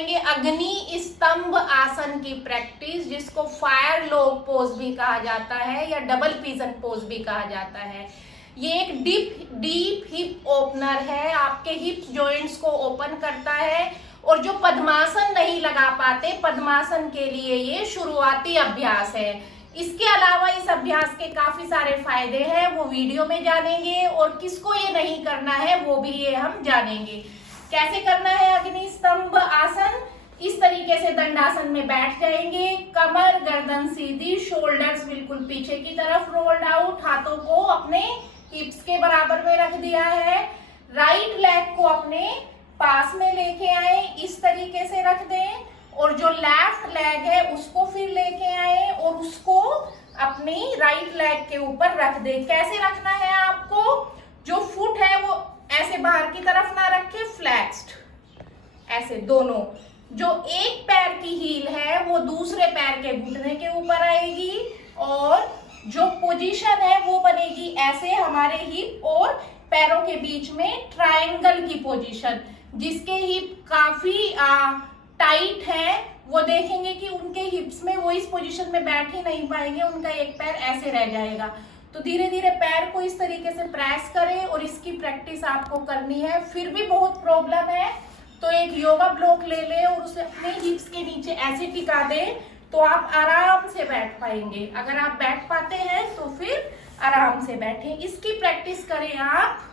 करेंगे अग्नि स्तंभ आसन की प्रैक्टिस, जिसको फायर लॉग पोज भी कहा जाता है या डबल पिजन पोज भी कहा जाता है। ये एक डीप हिप ओपनर है, आपके हिप जॉइंट्स को ओपन करता है और जो पद्मासन नहीं लगा पाते, पद्मासन के लिए ये शुरुआती अभ्यास है। इसके अलावा इस अभ्यास के काफी सारे फायदे हैं, वो वीडियो में जानेंगे, और किसको ये नहीं करना है वो भी ये हम जानेंगे। कैसे करना है अग्नि स्तंभ आसन? इस तरीके से दंडासन में बैठ जाएंगे, कमर गर्दन सीधी, शोल्डर्स बिल्कुल पीछे की तरफ रोल्ड आउट, हाथों को अपने हिप्स के बराबर में रख दिया है। राइट लेग को अपने पास में लेके आए, इस तरीके से रख दें, और जो लेफ्ट लेग है उसको फिर लेके आए और उसको अपनी राइट लेग के ऊपर रख दें। कैसे रखना है आपको? जो फुट है वो ऐसे बाहर की तरफ ना रखे, फ्लैक्स्ड ऐसे दोनों। जो एक पैर की हील है वो दूसरे पैर के घुटने के ऊपर आएगी, और जो पोजीशन है वो बनेगी ऐसे, हमारे हिप और पैरों के बीच में ट्रायंगल की पोजीशन। जिसके हिप काफी टाइट है वो देखेंगे कि उनके हिप्स में वो इस पोजीशन में बैठ ही नहीं पाएंगे, उनका एक पैर ऐसे रह जाएगा। तो धीरे धीरे पैर को इस तरीके से प्रेस करें, और इसकी प्रैक्टिस आपको करनी है। फिर भी बहुत प्रॉब्लम है तो एक योगा ब्लॉक ले ले और उसे अपने हिप्स के नीचे ऐसे टिका दे, तो आप आराम से बैठ पाएंगे। अगर आप बैठ पाते हैं तो फिर आराम से बैठें। इसकी प्रैक्टिस करें आप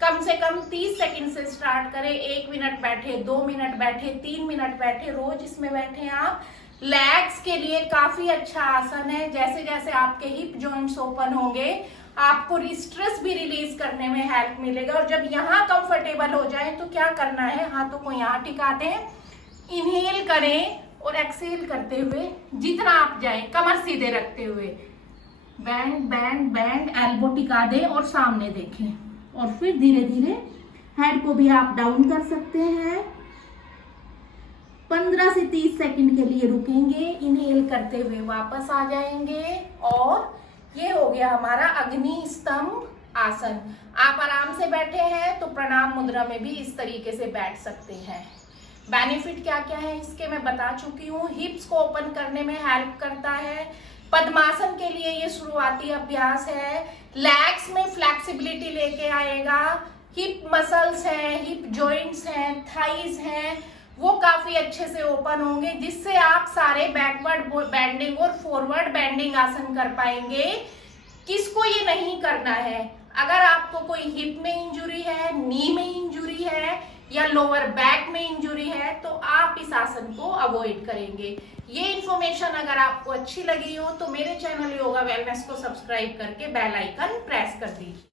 कम से कम 30 सेकंड से स्टार्ट करें। 1 मिनट बैठे, 2 मिनट बैठे, 3 मिनट बैठे, रोज इसमें बैठे आप। लेग्स के लिए काफी अच्छा आसन है। जैसे जैसे आपके हिप जॉइंट्स ओपन होंगे, आपको स्ट्रेस भी रिलीज करने में हेल्प मिलेगा। और जब यहाँ कंफर्टेबल हो जाए तो क्या करना है, हाथों को यहाँ टिका दें, इनहेल करें और एक्सहेल करते हुए जितना आप जाए, कमर सीधे रखते हुए बैंड बैंड बैंड, एल्बो टिका दें और सामने देखें। और फिर धीरे धीरे हेड को भी आप डाउन कर सकते हैं। 15 से 30 सेकंड के लिए रुकेंगे, इनहेल करते हुए वापस आ जाएंगे, और ये हो गया हमारा अग्नि स्तंभ आसन। आप आराम से बैठे हैं तो प्रणाम मुद्रा में भी इस तरीके से बैठ सकते हैं। बेनिफिट क्या क्या है इसके मैं बता चुकी हूँ। हिप्स को ओपन करने में हेल्प करता है। पद्मासन के लिए ये शुरुआती अभ्यास है। लेग्स में फ्लेक्सिबिलिटी लेके आएगा। हिप मसल्स हैं, हिप जॉइंट्स हैं, थाइज हैं, वो काफी अच्छे से ओपन होंगे, जिससे आप सारे बैकवर्ड बेंडिंग और फॉरवर्ड बेंडिंग आसन कर पाएंगे। किसको ये नहीं करना है? अगर आपको कोई हिप में इंजुरी है, नी में इंजुरी है या लोअर बैक में इंजुरी है तो आप इस आसन को अवॉइड करेंगे। ये इन्फॉर्मेशन अगर आपको अच्छी लगी हो तो मेरे चैनल योगा वेलनेस को सब्सक्राइब करके बेल आइकन प्रेस कर दीजिए।